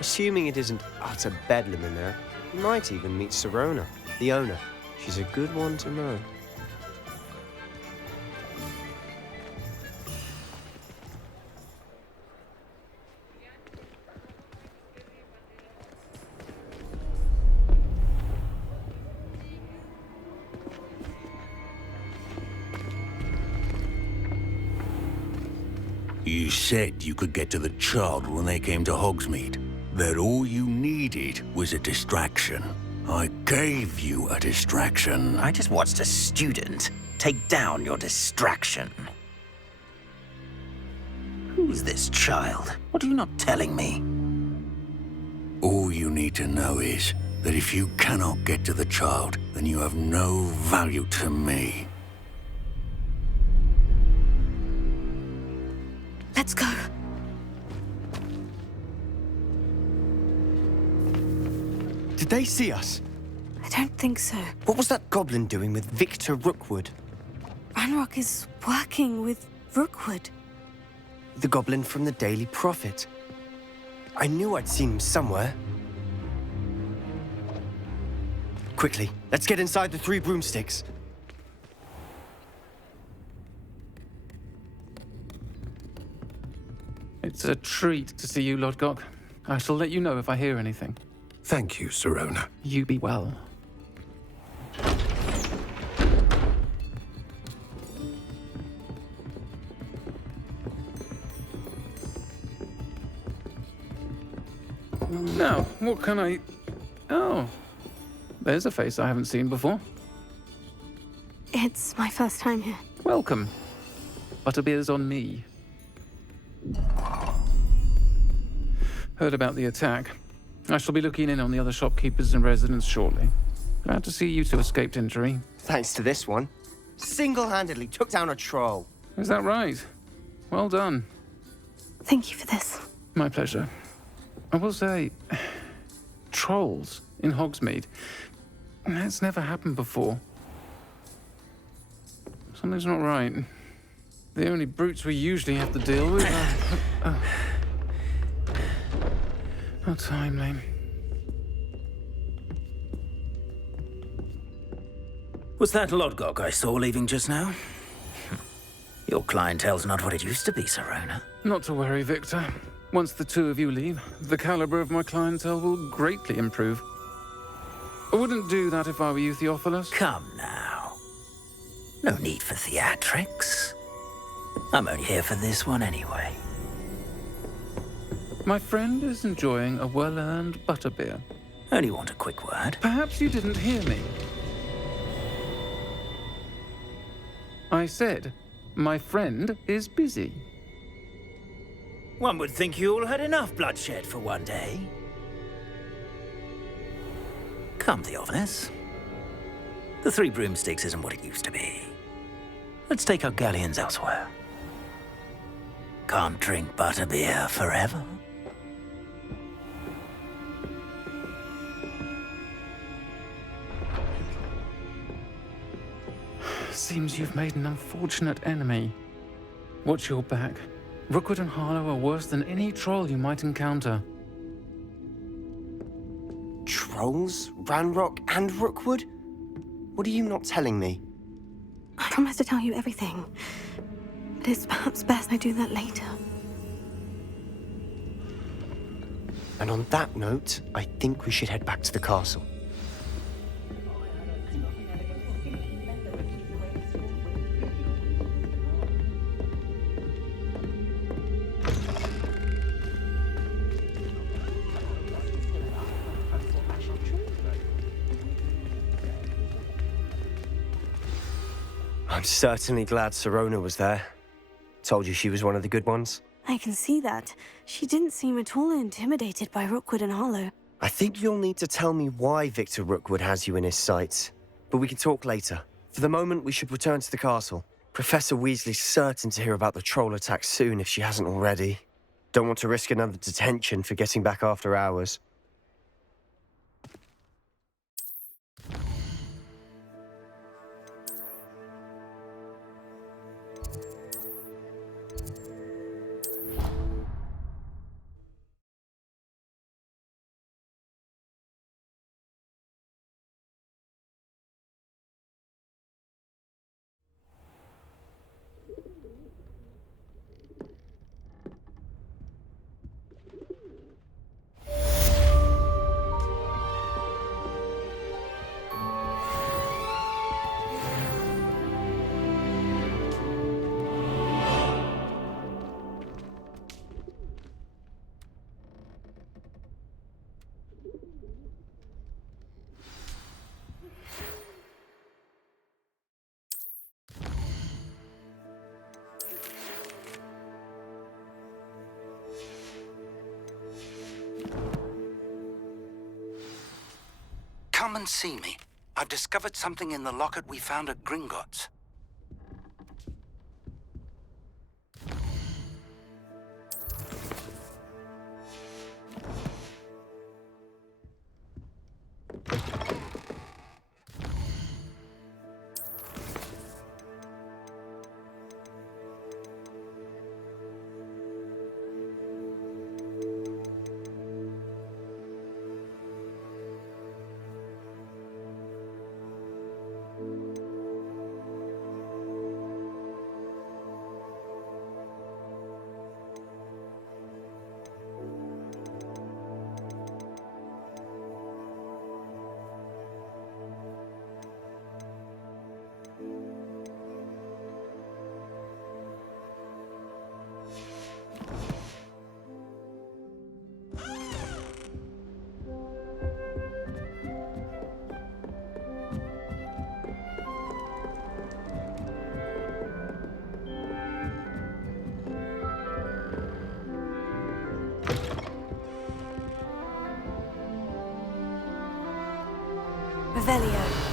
Assuming it isn't utter bedlam in there, you might even meet Sirona, the owner. She's a good one to know. You said you could get to the child when they came to Hogsmeade. That all you needed was a distraction. I gave you a distraction. I just watched a student take down your distraction. Who's this child? What are you not telling me? All you need to know is that if you cannot get to the child, then you have no value to me. Let's go. Did they see us? I don't think so. What was that goblin doing with Victor Rookwood? Ranrock is working with Rookwood. The goblin from the Daily Prophet. I knew I'd seen him somewhere. Quickly, let's get inside the 3 broomsticks. It's a treat to see you, Lodgok. I shall let you know if I hear anything. Thank you, Sirona. You be well. Now, what can I... Oh, there's a face I haven't seen before. It's my first time here. Welcome. Butterbeer's on me. Heard about the attack. I shall be looking in on the other shopkeepers and residents shortly. Glad to see you two escaped injury. Thanks to this one. Single-handedly took down a troll. Is that right? Well done. Thank you for this. My pleasure. I will say, trolls in Hogsmeade. That's never happened before. Something's not right. The only brutes we usually have to deal with are... How timely. Was that Lodgok I saw leaving just now? Your clientele's not what it used to be, Sirona. Not to worry, Victor. Once the two of you leave, the caliber of my clientele will greatly improve. I wouldn't do that if I were you, Theophilus. Come now. No need for theatrics. I'm only here for this one anyway. My friend is enjoying a well-earned butterbeer. Only want a quick word. Perhaps you didn't hear me. I said, my friend is busy. One would think you all had enough bloodshed for one day. Come, Theophilus. The 3 broomsticks isn't what it used to be. Let's take our galleons elsewhere. Can't drink butterbeer forever. Seems you've made an unfortunate enemy. Watch your back. Rookwood and Harlow are worse than any troll you might encounter. Trolls? Ranrock and Rookwood? What are you not telling me? I promise to tell you everything. But it's perhaps best I do that later. And on that note, I think we should head back to the castle. I'm certainly glad Sirona was there. Told you she was one of the good ones. I can see that. She didn't seem at all intimidated by Rookwood and Harlow. I think you'll need to tell me why Victor Rookwood has you in his sights. But we can talk later. For the moment, we should return to the castle. Professor Weasley's certain to hear about the troll attack soon if she hasn't already. Don't want to risk another detention for getting back after hours. Come and see me. I've discovered something in the locket we found at Gringotts. Revelio.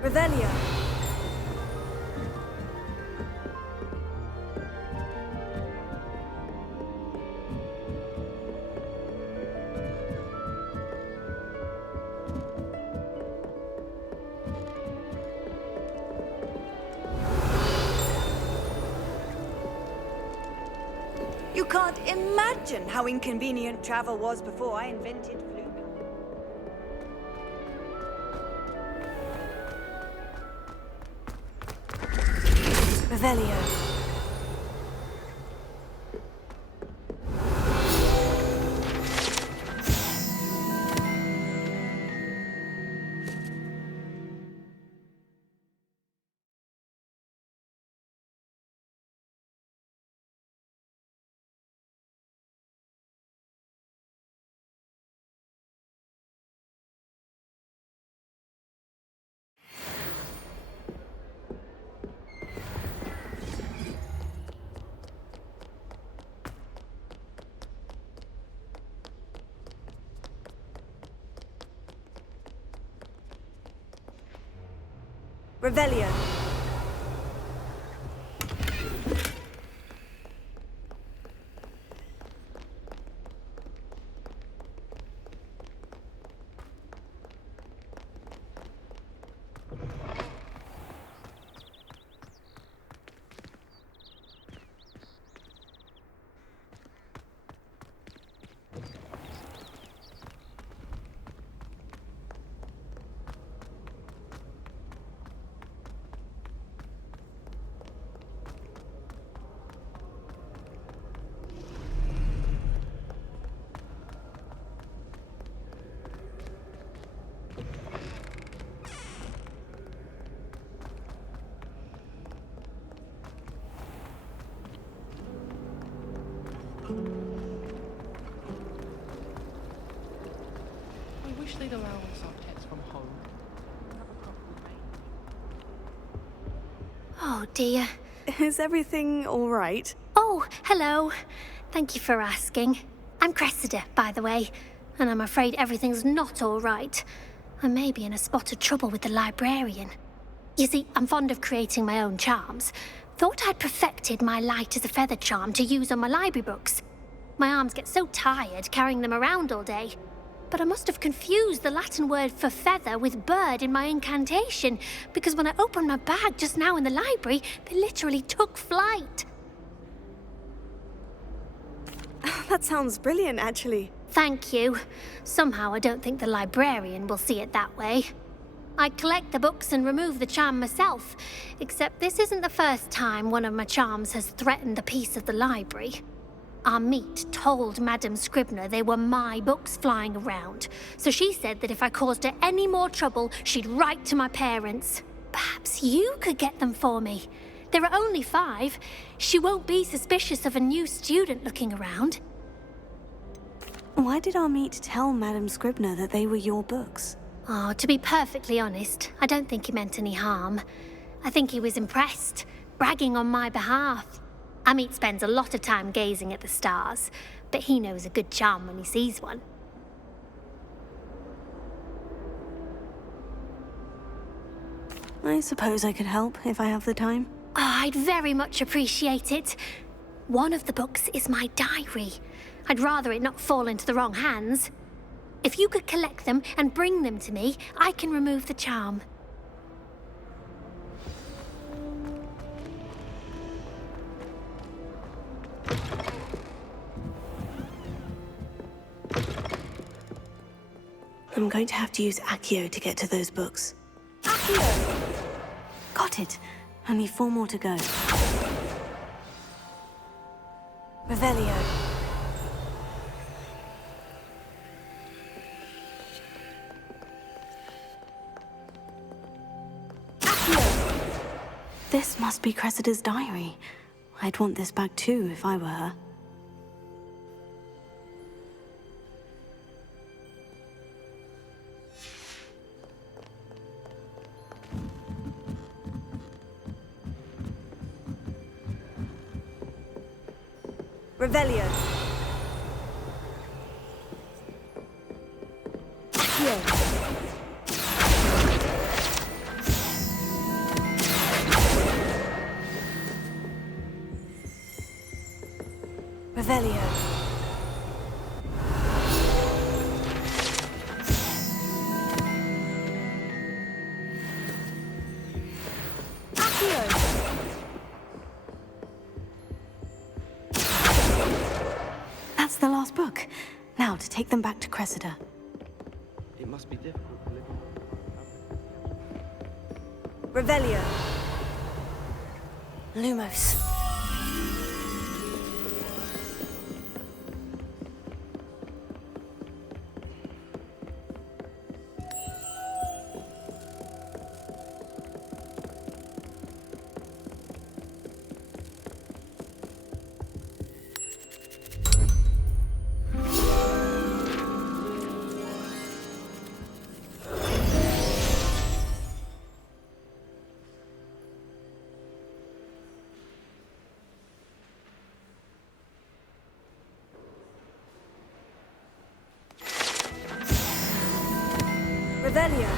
Revelio. You can't imagine how inconvenient travel was before I invented fluke. Revelio. Revelio. I wish they'd allow us our texts from home. Oh dear. Is everything all right? Oh, hello. Thank you for asking. I'm Cressida, by the way, and I'm afraid everything's not all right. I may be in a spot of trouble with the librarian. You see, I'm fond of creating my own charms. Thought I'd perfected my light as a feather charm to use on my library books. My arms get so tired carrying them around all day. But I must have confused the Latin word for feather with bird in my incantation, because when I opened my bag just now in the library, they literally took flight. That sounds brilliant, actually. Thank you. Somehow I don't think the librarian will see it that way. I collect the books and remove the charm myself, except this isn't the first time one of my charms has threatened the peace of the library. Our meet told Madame Scribner they were my books flying around, so she said that if I caused her any more trouble, she'd write to my parents. Perhaps you could get them for me. There are only 5. She won't be suspicious of a new student looking around. Why did our meet tell Madame Scribner that they were your books? Oh, to be perfectly honest, I don't think he meant any harm. I think he was impressed, bragging on my behalf. Amit spends a lot of time gazing at the stars, but he knows a good charm when he sees one. I suppose I could help if I have the time. Oh, I'd very much appreciate it. One of the books is my diary. I'd rather it not fall into the wrong hands. If you could collect them and bring them to me, I can remove the charm. I'm going to have to use Accio to get to those books. Accio! Got it. Only 4 more to go. Revelio. This must be Cressida's diary. I'd want this back too if I were her. Revelio. Accio. Revelio. Accio. That's the last book. Now to take them back to Cressida. It must be difficult to live. Revelio. Lumos. Revelio.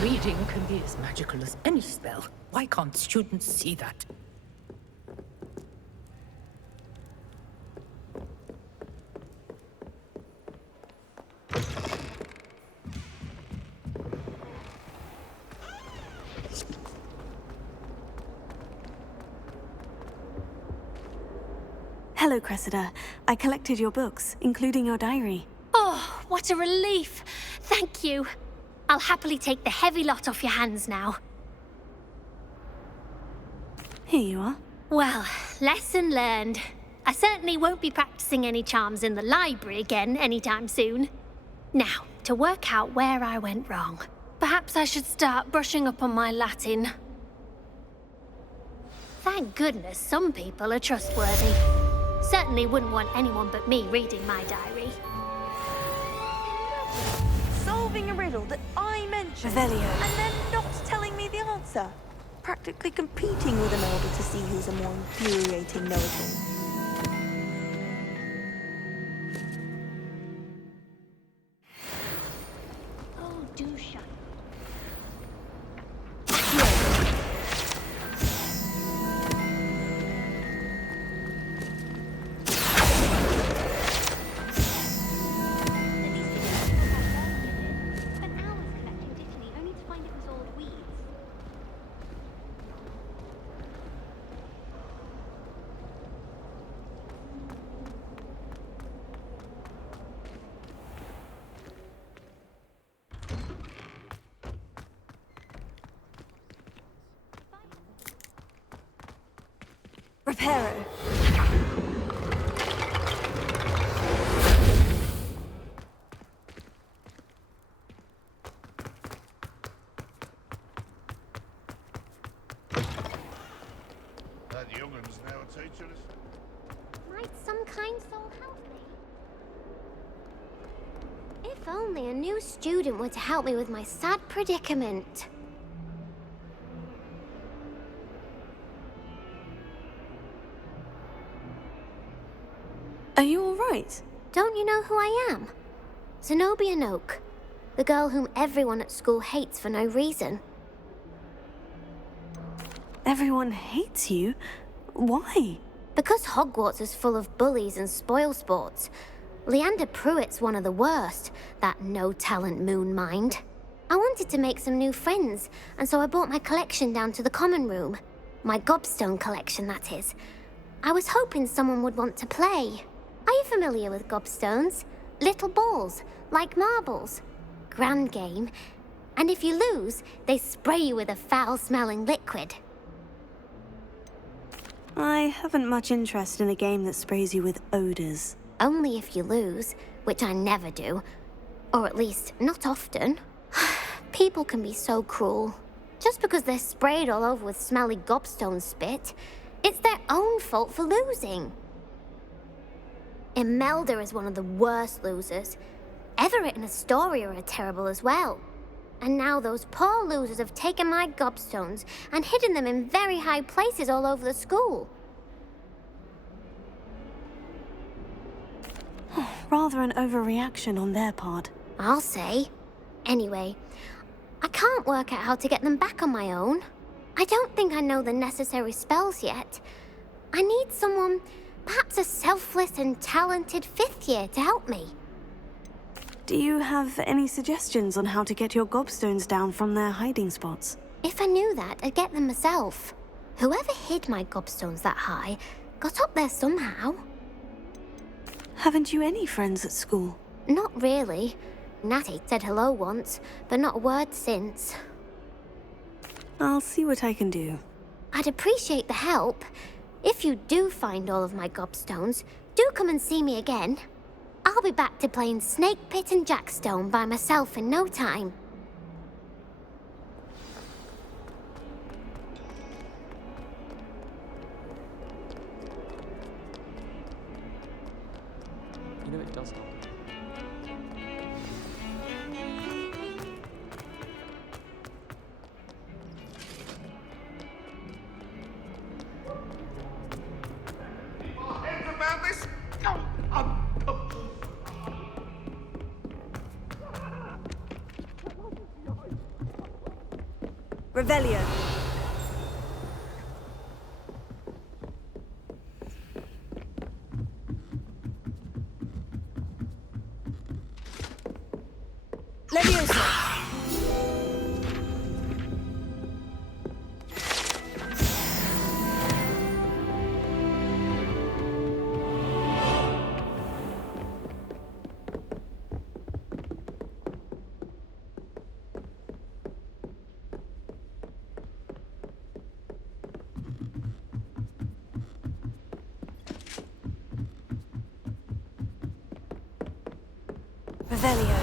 Reading can be as magical as any spell. Why can't students see that? Hello, Cressida. I collected your books, including your diary. Oh, what a relief. Thank you. I'll happily take the heavy lot off your hands now. Here you are. Well, lesson learned. I certainly won't be practicing any charms in the library again anytime soon. Now, to work out where I went wrong. Perhaps I should start brushing up on my Latin. Thank goodness some people are trustworthy. Certainly wouldn't want anyone but me reading my diary. Solving a riddle that I mentioned. Revelio. And then not telling me the answer. Practically competing with an elder to see who's a more infuriating know-it-all. Oh, do shut Reparo. That youngun's now a teacher. Might some kind soul help me? If only a new student were to help me with my sad predicament. Are you all right? Don't you know who I am? Zenobia Noak, the girl whom everyone at school hates for no reason. Everyone hates you? Why? Because Hogwarts is full of bullies and spoilsports. Leander Pruitt's one of the worst, that no-talent moon mind. I wanted to make some new friends, and so I brought my collection down to the common room. My gobstone collection, that is. I was hoping someone would want to play. Are you familiar with gobstones? Little balls, like marbles. Grand game. And if you lose, they spray you with a foul-smelling liquid. I haven't much interest in a game that sprays you with odors. Only if you lose, which I never do. Or at least, not often. People can be so cruel. Just because they're sprayed all over with smelly gobstone spit, it's their own fault for losing. Imelda is one of the worst losers. Everett and Astoria are terrible as well. And now those poor losers have taken my gobstones and hidden them in very high places all over the school. Rather an overreaction on their part. I'll say. Anyway, I can't work out how to get them back on my own. I don't think I know the necessary spells yet. I need someone, perhaps a selfless and talented fifth year to help me. Do you have any suggestions on how to get your gobstones down from their hiding spots? If I knew that, I'd get them myself. Whoever hid my gobstones that high got up there somehow. Haven't you any friends at school? Not really. Natty said hello once, but not a word since. I'll see what I can do. I'd appreciate the help. If you do find all of my gobstones, do come and see me again. I'll be back to playing Snake Pit and Jackstone by myself in no time. You know it does help. About this? Revelio. Leviosa. Revelio.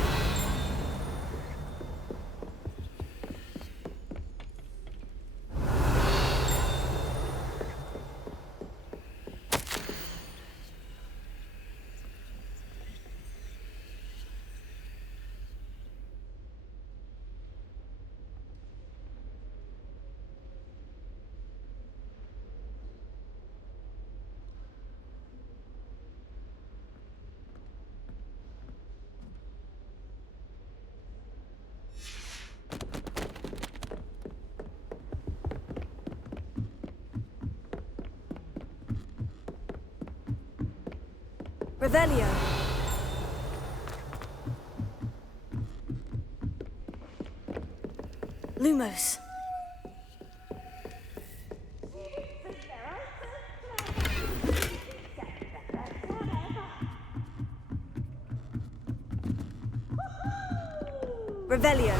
Revelio. Lumos. Revelio.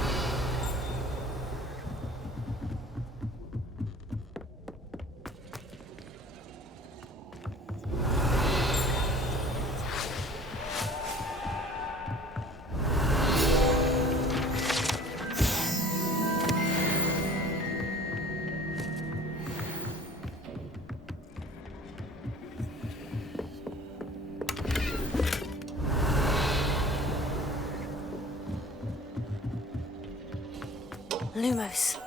Lumos.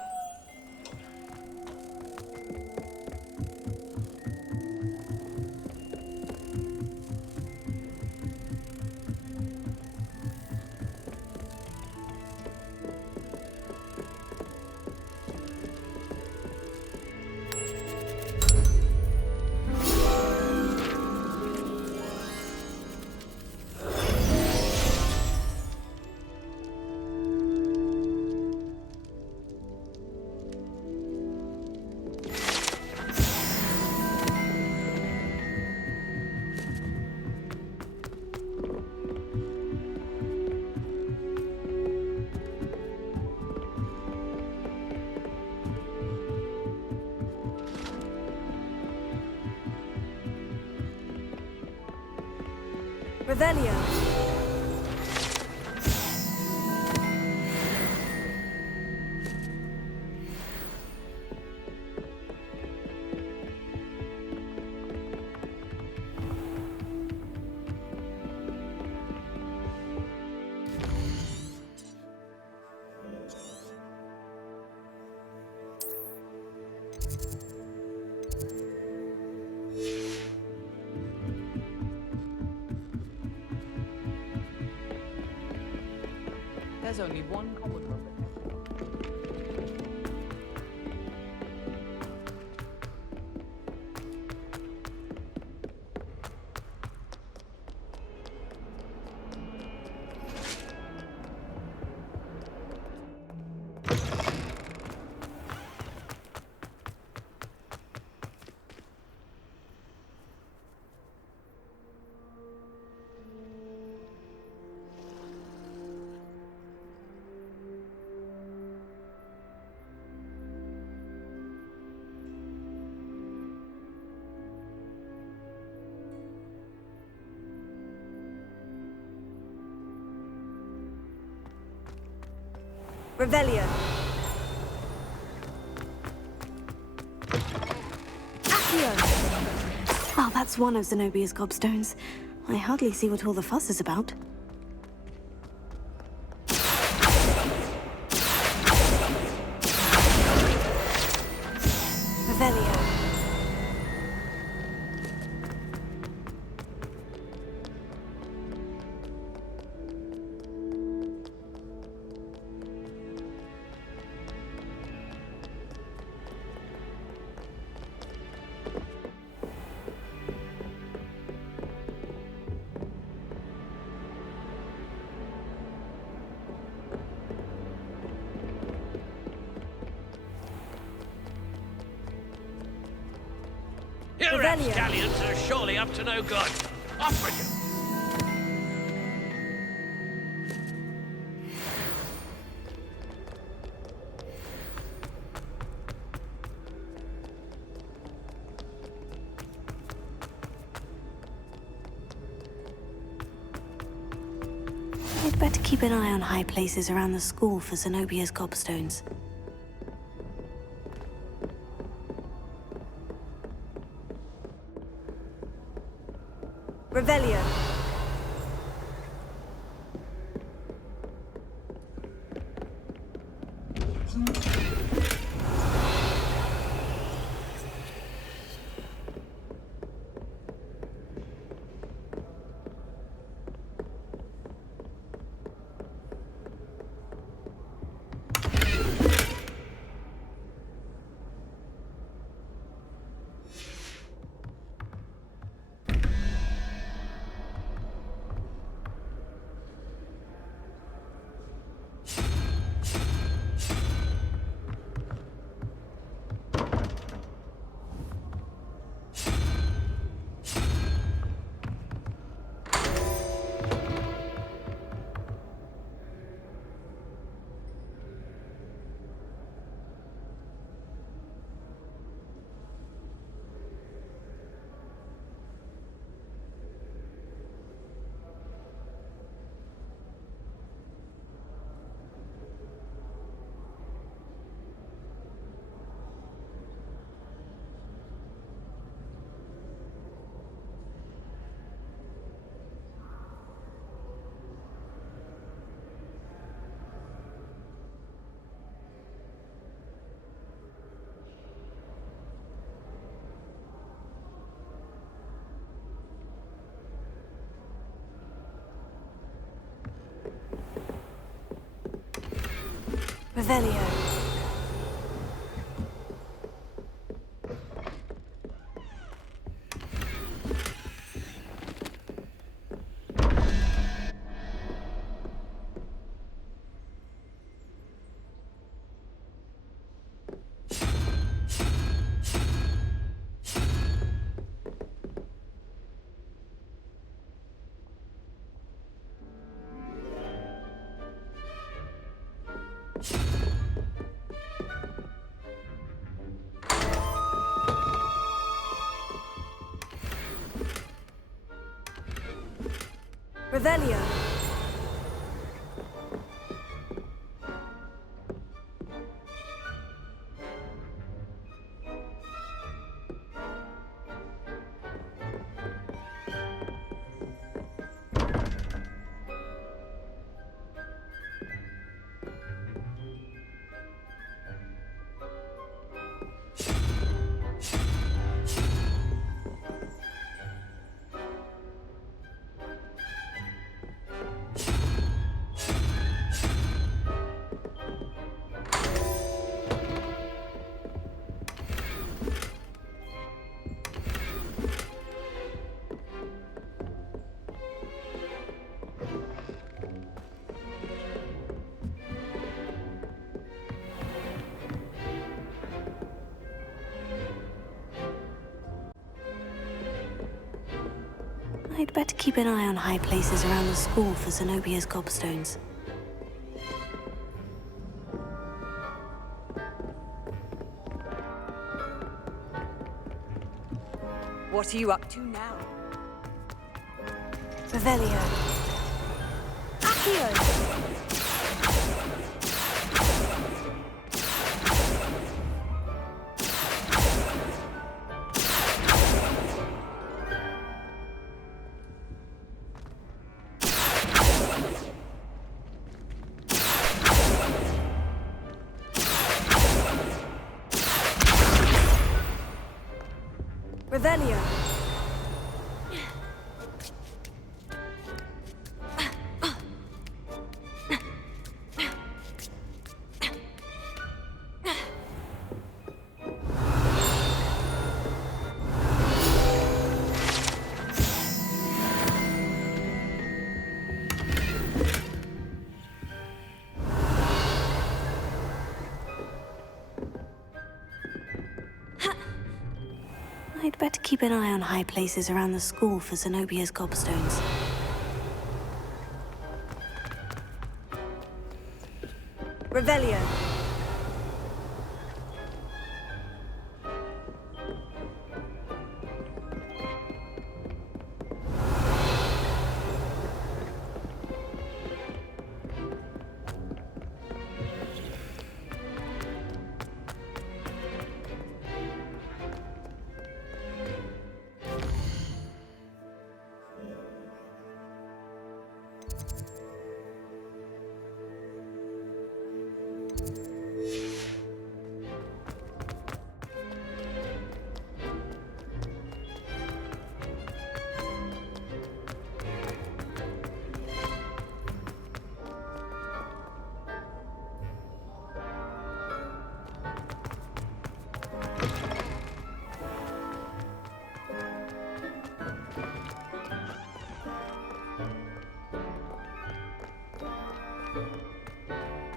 Revelio. There's only one common room. Revelio. Accio! Well, that's one of Zenobia's gobstones. I hardly see what all the fuss is about. Revelio. Your rapscallions are surely up to no good. Off with you! We'd better keep an eye on high places around the school for Zenobia's gobstones. Revelio. Revelio. Revelio. I'd better keep an eye on high places around the school for Zenobia's gobstones. What are you up to now? Revelio. Accio! Revelio. I'd better keep an eye on high places around the school for Zenobia's gobstones. Revelio.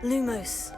Lumos.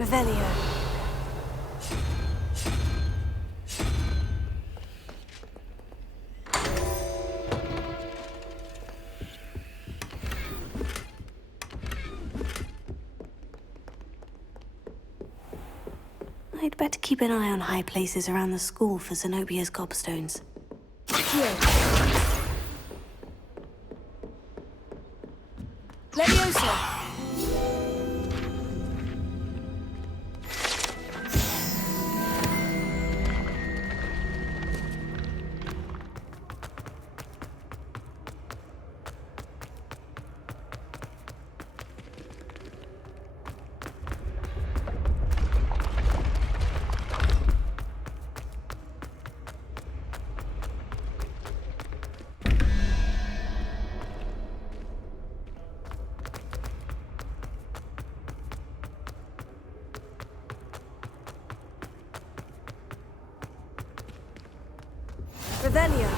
Revelio. I'd better keep an eye on high places around the school for Zenobia's gobstones. Leviosa! Revelio.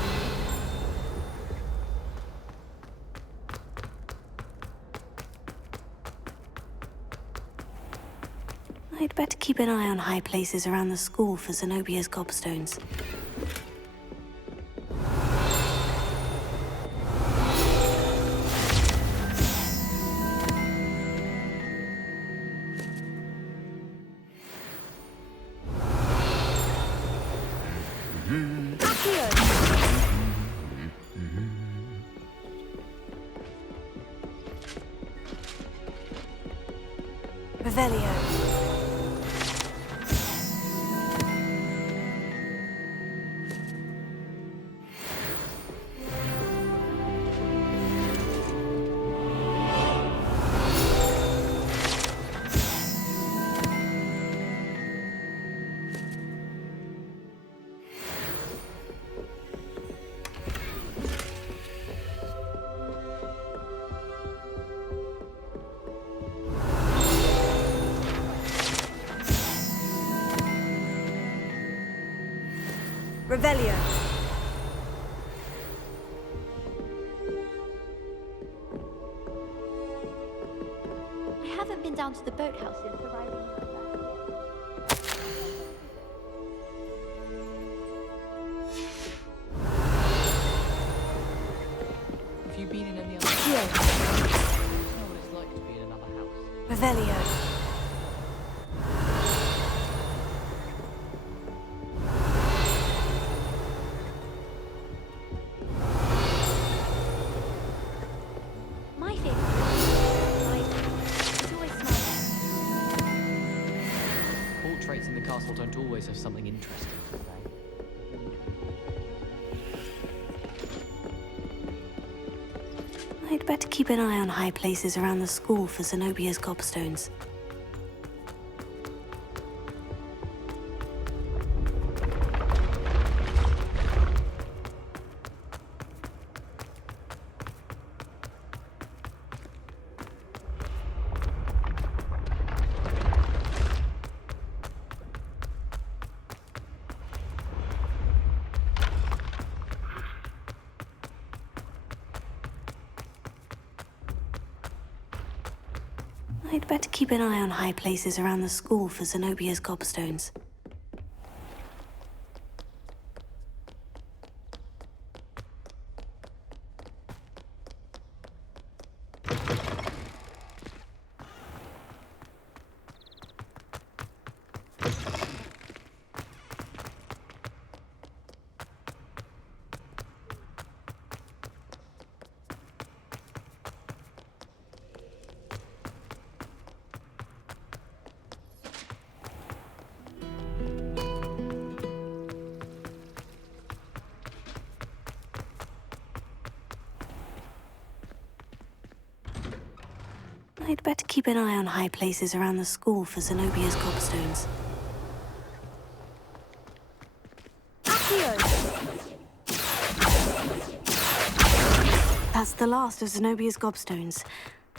I'd better keep an eye on high places around the school for Zenobia's gobstones. Revelio. Revelio. I haven't been down to the boathouse since arriving. Have you been in any other house? I know what it's like to be in another house. Revelio. My favorite. It always smells. Portraits in the castle don't always have something interesting to say. I'd better keep an eye on high places around the school for Zenobia's gobstones. I'd better keep an eye on high places around the school for Zenobia's gobstones. I'd better keep an eye on high places around the school for Zenobia's gobstones. That's the last of Zenobia's gobstones.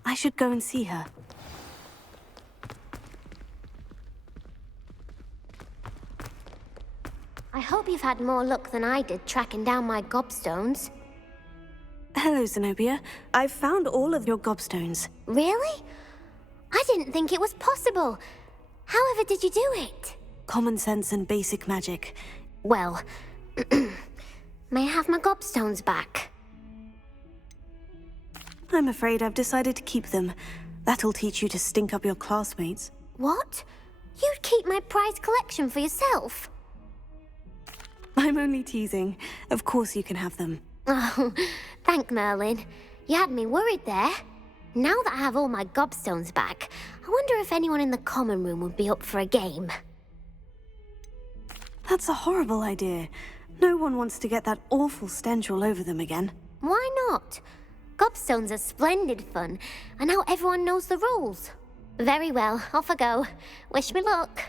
I should go and see her. I hope you've had more luck than I did tracking down my gobstones. Hello, Zenobia. I've found all of your gobstones. Really? I didn't think it was possible. However did you do it? Common sense and basic magic. Well, may I have my gobstones back? I'm afraid I've decided to keep them. That'll teach you to stink up your classmates. What? You'd keep my prized collection for yourself? I'm only teasing. Of course you can have them. Oh, thank Merlin. You had me worried there. Now that I have all my gobstones back, I wonder if anyone in the common room would be up for a game. That's a horrible idea. No one wants to get that awful stench all over them again. Why not? Gobstones are splendid fun, and now everyone knows the rules. Very well, off I go. Wish me luck.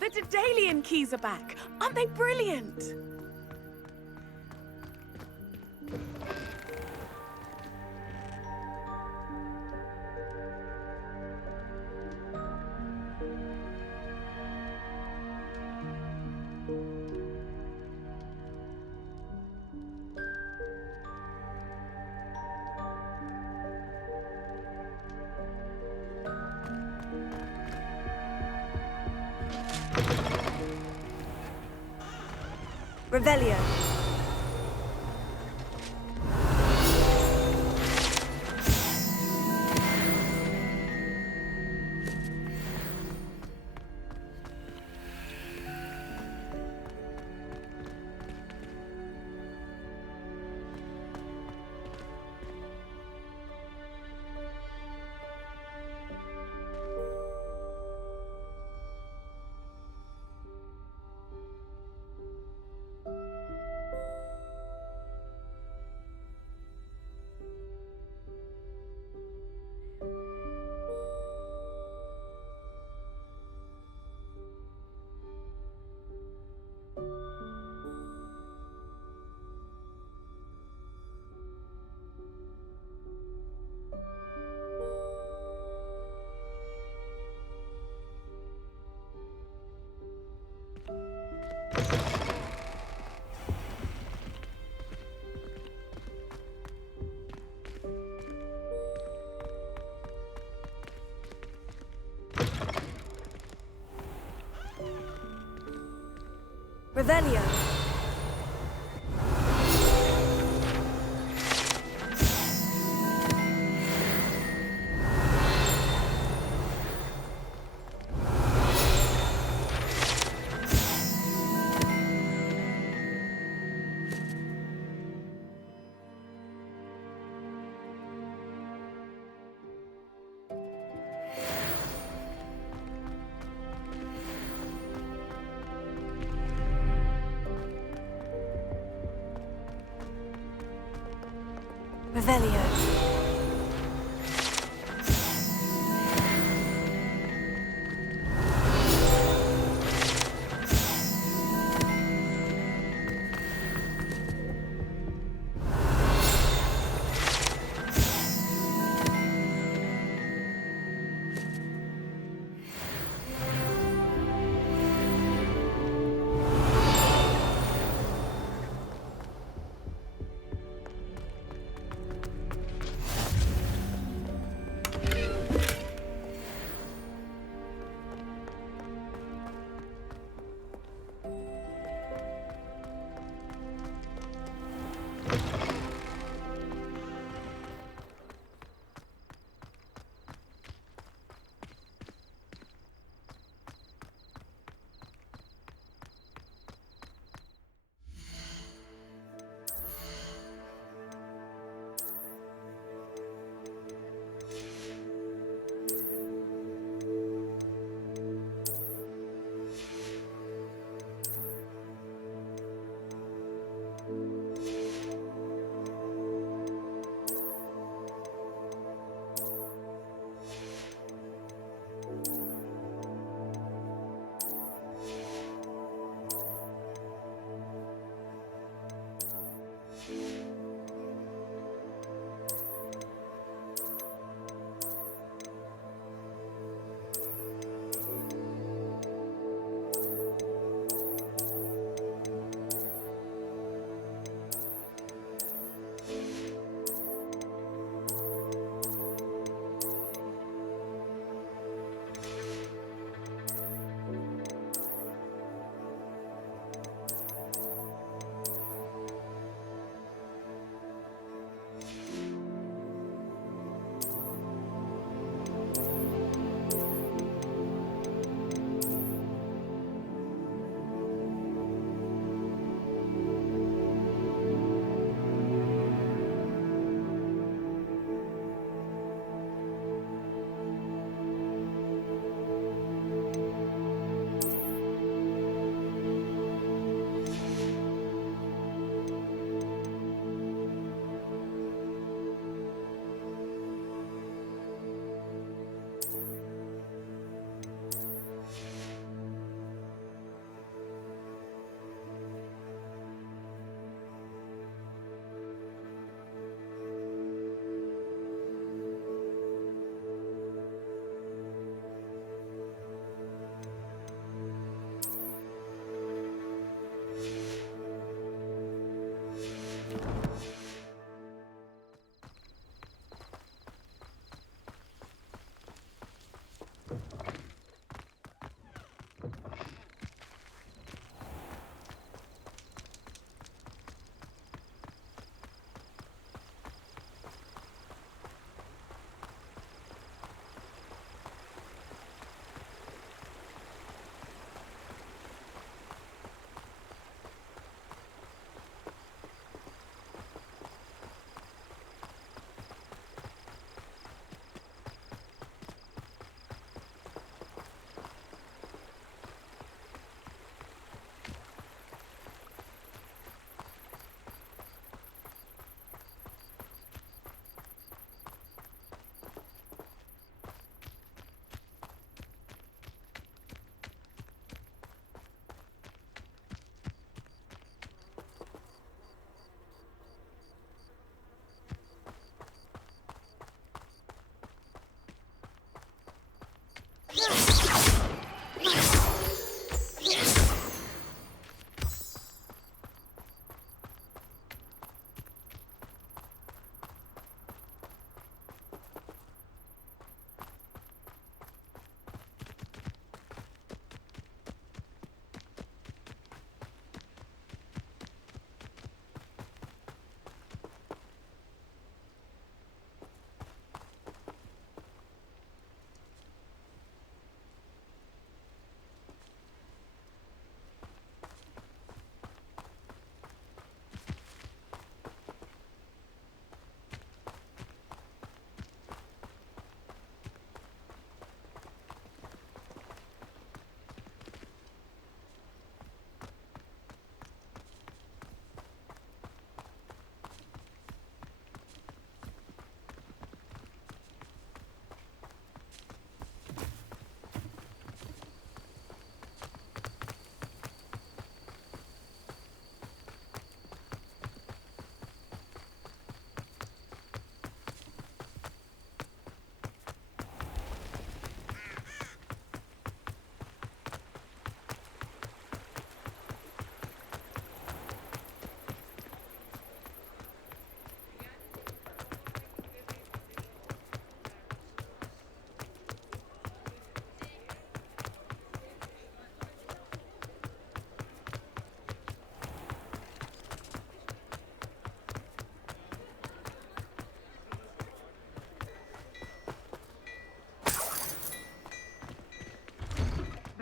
The Daedalian keys are back. Aren't they brilliant? Revelio. Revelio. Revelio.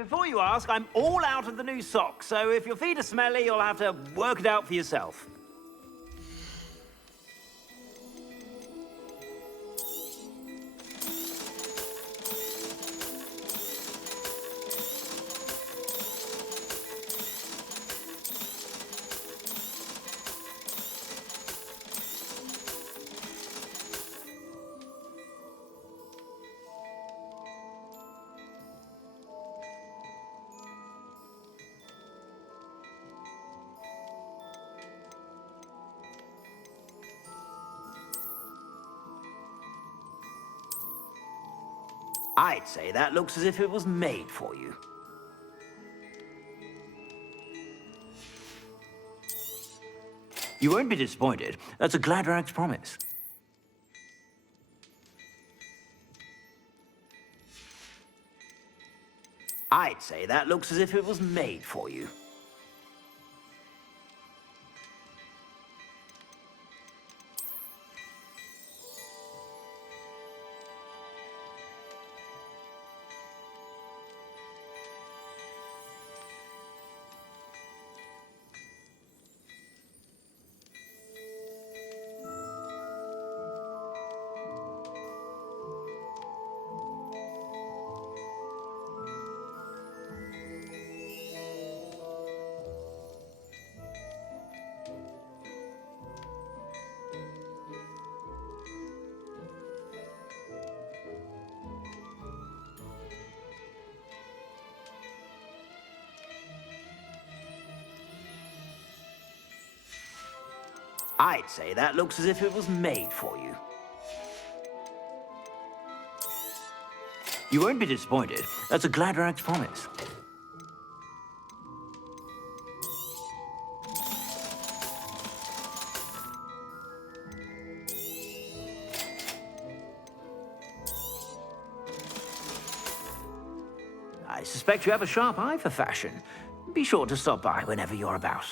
before you ask, I'm all out of the new socks, so if your feet are smelly, you'll have to work it out for yourself. I'd say that looks as if it was made for you. You won't be disappointed. That's a Gladrag's promise. I'd say that looks as if it was made for you. I'd say that looks as if it was made for you. You won't be disappointed. That's a Gladrag's promise. I suspect you have a sharp eye for fashion. Be sure to stop by whenever you're about.